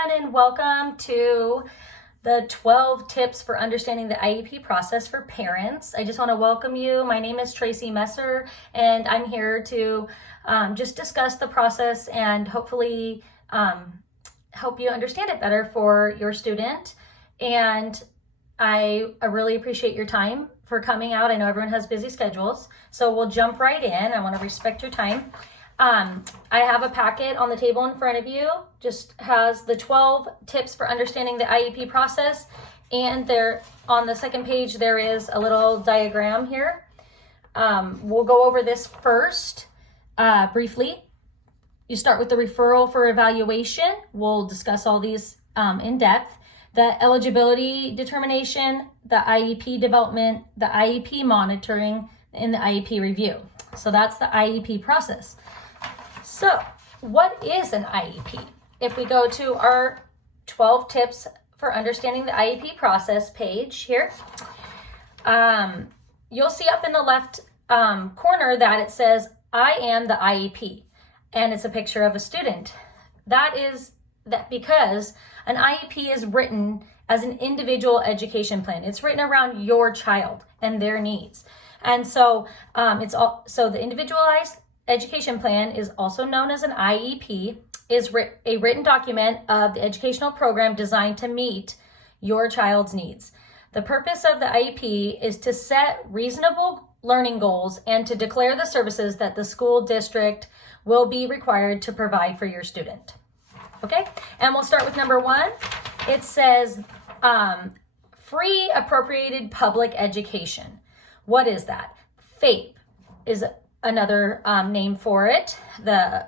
everyone, and welcome to the 12 tips for understanding the IEP process for parents. I just want to welcome you. My name is Tracy Messer, and I'm here to just discuss the process and hopefully help you understand it better for your student. And I really appreciate your time for coming out. I know everyone has busy schedules, so we'll jump right in. I want to respect your time. I have a packet on the table in front of you, just has the 12 tips for understanding the IEP process, and there on the second page there is a little diagram here. We'll go over this first briefly. You start with the referral for evaluation. We'll discuss all these in depth. The eligibility determination, the IEP development, the IEP monitoring, and the IEP review. So that's the IEP process. So what is an IEP? If we go to our 12 tips for understanding the IEP process page here, you'll see up in the left corner that it says, I am the IEP, and it's a picture of a student. That is because an IEP is written as an individual education plan. It's written around your child and their needs. And so so the individualized education plan is also known as an IEP, is a written document of the educational program designed to meet your child's needs. The purpose of the IEP is to set reasonable learning goals and to declare the services that the school district will be required to provide for your student. Okay, and we'll start with number 1. It says free appropriated public education. What is that? FAPE is another name for it. The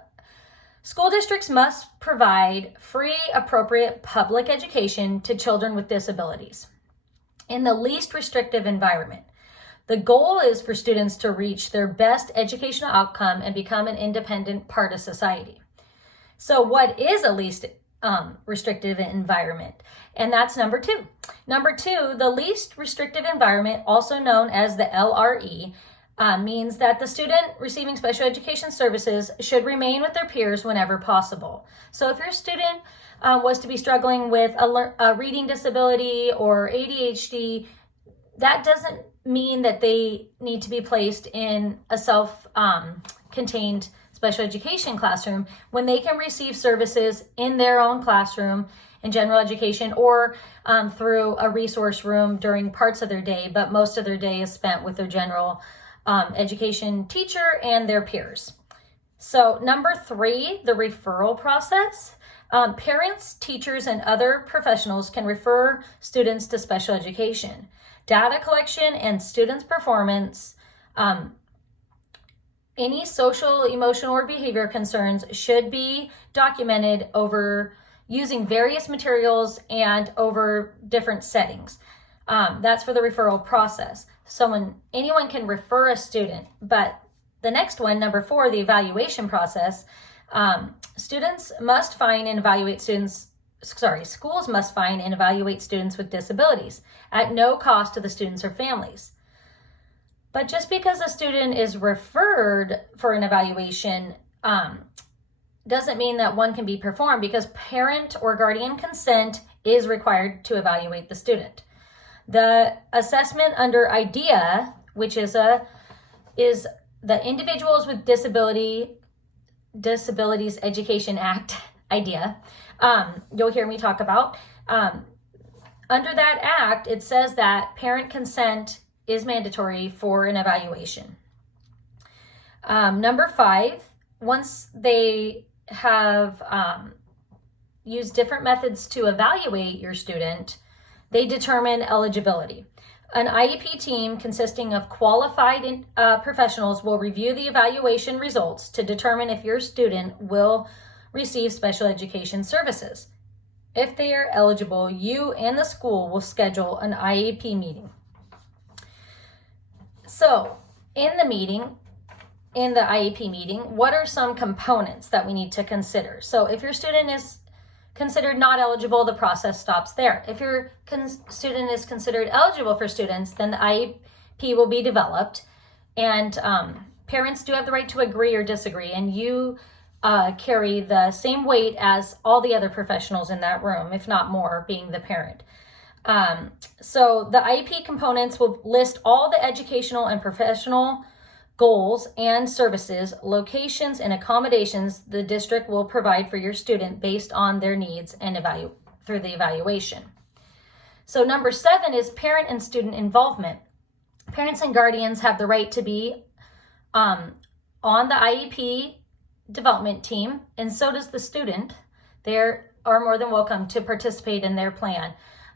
school districts must provide free appropriate public education to children with disabilities in the least restrictive environment. The goal is for students to reach their best educational outcome and become an independent part of society. So what is a least restrictive environment? And that's number 2. Number 2, the least restrictive environment, also known as the LRE, means that the student receiving special education services should remain with their peers whenever possible. So if your student was to be struggling with a reading disability or ADHD, that doesn't mean that they need to be placed in a self-contained special education classroom when they can receive services in their own classroom in general education or through a resource room during parts of their day, but most of their day is spent with their general education teacher and their peers. So number 3, the referral process. Parents, teachers, and other professionals can refer students to special education. Data collection and students' performance, any social, emotional, or behavior concerns should be documented over using various materials and over different settings. That's for the referral process. So anyone can refer a student, but the next one, number 4, the evaluation process, schools must find and evaluate students with disabilities at no cost to the students or families. But just because a student is referred for an evaluation doesn't mean that one can be performed, because parent or guardian consent is required to evaluate the student. The assessment under IDEA, which is the Individuals with Disabilities Education Act, IDEA, you'll hear me talk about. Under that act, it says that parent consent is mandatory for an evaluation. Number 5, once they have used different methods to evaluate your student, they determine eligibility. An IEP team consisting of qualified professionals will review the evaluation results to determine if your student will receive special education services. If they are eligible, you and the school will schedule an IEP meeting. So in the IEP meeting, what are some components that we need to consider? So if your student is considered not eligible, the process stops there. If your student is considered eligible for students, then the IEP will be developed, and parents do have the right to agree or disagree, and you carry the same weight as all the other professionals in that room, if not more, being the parent. So the IEP components will list all the educational and professional goals and services, locations, and accommodations the district will provide for your student based on their needs and through the evaluation. So number 7 is parent and student involvement. Parents and guardians have the right to be on the IEP development team, and so does the student. They are more than welcome to participate in their plan.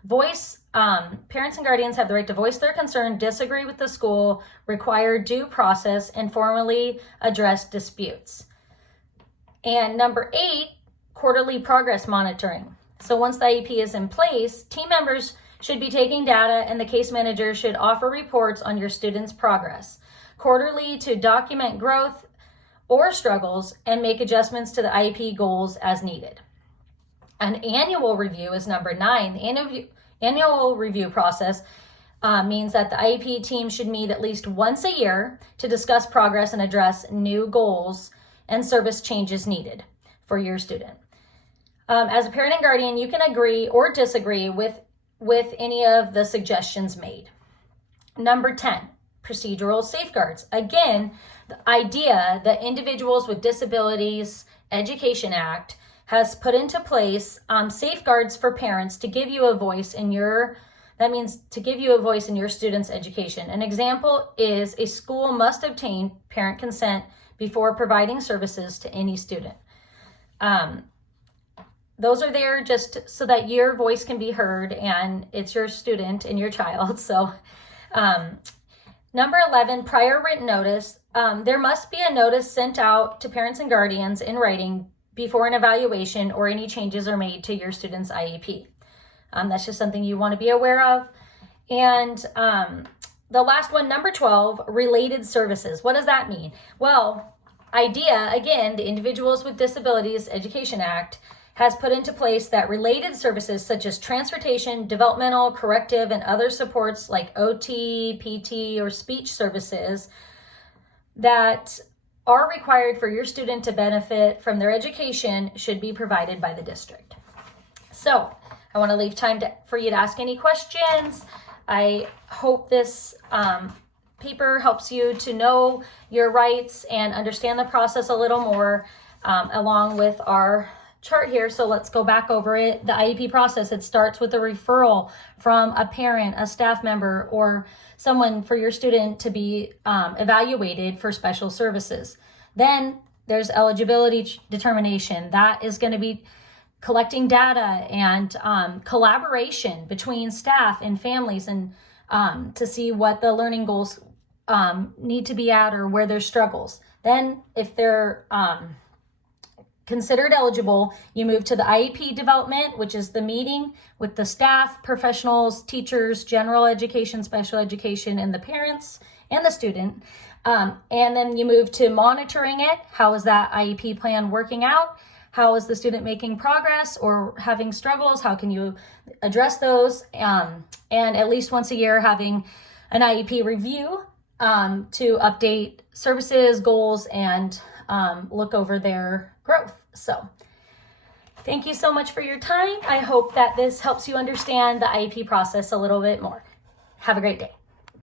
Parents and guardians have the right to voice their concern, disagree with the school, require due process, and formally address disputes. And number 8, quarterly progress monitoring. So once the IEP is in place, team members should be taking data, and the case manager should offer reports on your student's progress quarterly to document growth or struggles and make adjustments to the IEP goals as needed. An annual review is number 9. The annual review process means that the IEP team should meet at least once a year to discuss progress and address new goals and service changes needed for your student. As a parent and guardian, you can agree or disagree with any of the suggestions made. Number 10, procedural safeguards. Again, the idea that Individuals with Disabilities Education Act has put into place safeguards for parents to give you a voice in your student's education. An example is a school must obtain parent consent before providing services to any student. Those are there just so that your voice can be heard, and it's your student and your child. So number 11, prior written notice. There must be a notice sent out to parents and guardians in writing before an evaluation or any changes are made to your student's IEP. That's just something you want to be aware of. And the last one, number 12, related services. What does that mean? Well, the Individuals with Disabilities Education Act has put into place that related services such as transportation, developmental, corrective, and other supports like OT, PT, or speech services that are required for your student to benefit from their education should be provided by the district. So I want to leave time for you to ask any questions. I hope this paper helps you to know your rights and understand the process a little more, along with our chart here. So let's go back over it. The IEP process, it starts with a referral from a parent, a staff member, or someone for your student to be evaluated for special services. Then there's eligibility determination. That is going to be collecting data and collaboration between staff and families, and to see what the learning goals need to be at or where there's struggles. Then if they're considered eligible, you move to the IEP development, which is the meeting with the staff, professionals, teachers, general education, special education, and the parents and the student. And then you move to monitoring it. How is that IEP plan working out? How is the student making progress or having struggles? How can you address those? And at least once a year, having an IEP review to update services, goals, and look over their growth. So thank you so much for your time. I hope that this helps you understand the IEP process a little bit more. Have a great day.